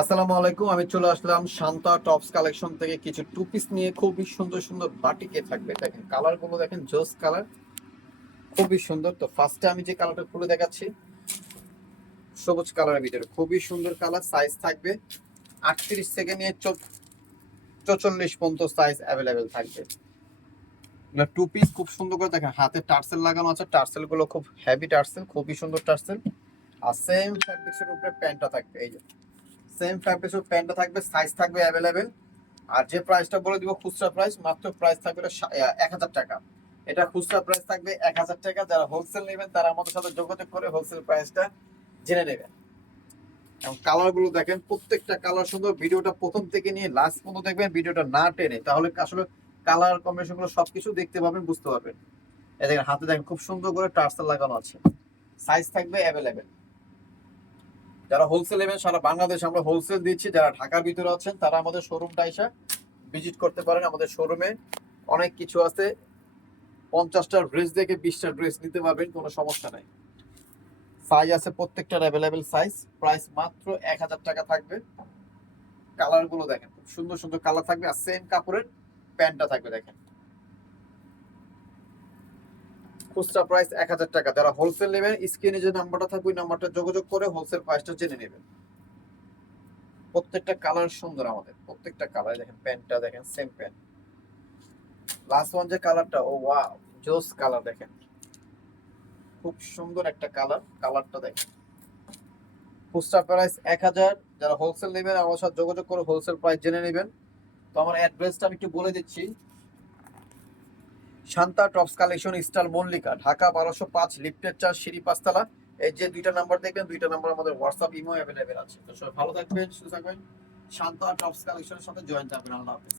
আসসালামু আলাইকুম, আমি চলে আসলাম শান্তা টপস কালেকশন থেকে। কিছু টু পিস নিয়ে খুবই সুন্দর সুন্দর বাটিকে থাকবে। দেখেন কালারগুলো দেখেন, জোস কালার খুবই সুন্দর। তো ফার্স্টে আমি যে কালারটা খুলে দেখাচ্ছি, সবুজ কালারের ভিতরে। খুবই সুন্দর কালার সাইজ থাকবে আটত্রিশ থেকে নিয়ে চৌচল্লিশ পর্যন্ত সাইজ অ্যাভেলেবেল থাকবে। টু পিস খুব সুন্দর করে দেখেন, হাতে টার্সেল লাগানো আছে। টার্সেলগুলো খুব হেভি টার্সেল, খুবই সুন্দর টার্সেল। আর সেম ফ্যাব্রিক্সের উপরে প্যান্টটা থাকবে, এই যে। সেম ফ্যাব্রিক্সের প্যান্টটা থাকবে সাইজ থাকবে অ্যাভেলেবেল আর যে প্রাইসটা বলে দিব, খুচরা প্রাইস মাত্র প্রাইস থাকবে এক হাজার টাকা। এটা খুচরা প্রাইস থাকবে এক হাজার টাকা। যারা হোলসেল নেবেন, তারা আমাদের সাথে যোগাযোগ করে হোলসেল প্রাইসটা জেনে নেবেন। এবং কালারগুলো দেখেন, প্রত্যেকটা কালার সুন্দর। ভিডিওটা প্রথম থেকে নিয়ে লাস্ট পর্যন্ত দেখবেন, ভিডিওটা না টেনে। তাহলে আসলে কালার কম্বিনেশনগুলো সবকিছু দেখতে পাবেন, বুঝতে পারবেন। এই দেখেন, হাতে দেখেন, খুব সুন্দর করে টার্সেল লাগানো আছে। সাইজ থাকবে অ্যাভেলেবেল যারা হোলসেল নেবেন, সারা বাংলাদেশ আমরা হোলসেল দিচ্ছি। যারা ঢাকার ভিতরে আছেন, তারা আমাদের শোরুমটা এসে ভিজিট করতে পারেন। আমাদের শোরুমে অনেক কিছু আছে। পঞ্চাশটা ড্রেস দেখে বিশটা ড্রেস নিতে পারবেন, কোনো সমস্যা নাই। সাইজ আছে প্রত্যেকটার অ্যাভেলেবেল সাইজ প্রাইস মাত্র এক হাজার টাকা থাকবে। কালারগুলো দেখেন, খুব সুন্দর সুন্দর কালার থাকবে। আর সেম কাপড়ের প্যান্টটা থাকবে, দেখেন। খুচরা প্রাইস এক হাজার টাকা। যারা হোলসেল নেবেন স্ক্রিনে যে নাম্বারটা থাকবে, ওই নাম্বারটা যোগাযোগ করে হোলসেল প্রাইসটা জেনে নেবেন। প্রত্যেকটা কালার সুন্দর আমাদের। প্রত্যেকটা কালার দেখেন প্যান্টটা দেখেন সেম প্যান্ট লাস্ট ওয়ান যে কালারটা ও ওয়া জোস কালার দেখেন। খুব সুন্দর একটা কালার কালারটা দেখেন। খুচরা প্রাইস এক হাজার, যারা হোলসেল নেবেন, আমার সাথে যোগাযোগ করে হোলসেল প্রাইস জেনে নেবেন। তো আমার অ্যাড্রেসটা আমি একটু বলে দিচ্ছি। Shanta tops collection, style Mallika, Dhaka বারোশো পাঁচ লিফটের চার, সিঁড়ি পাঁচতলা। এই যে দুইটা নাম্বার দেখবেন, দুইটা নাম্বার আমাদের হোয়াটসঅ্যাপ ইমো অ্যাভেলেবেল আছে। তো সবাই ভালো থাকবেন, সুস্থ থাকবেন। শান্তা টপস কালেকশনের সাথে জয়েন থাকবেন, আল্লাহ হাফেজ।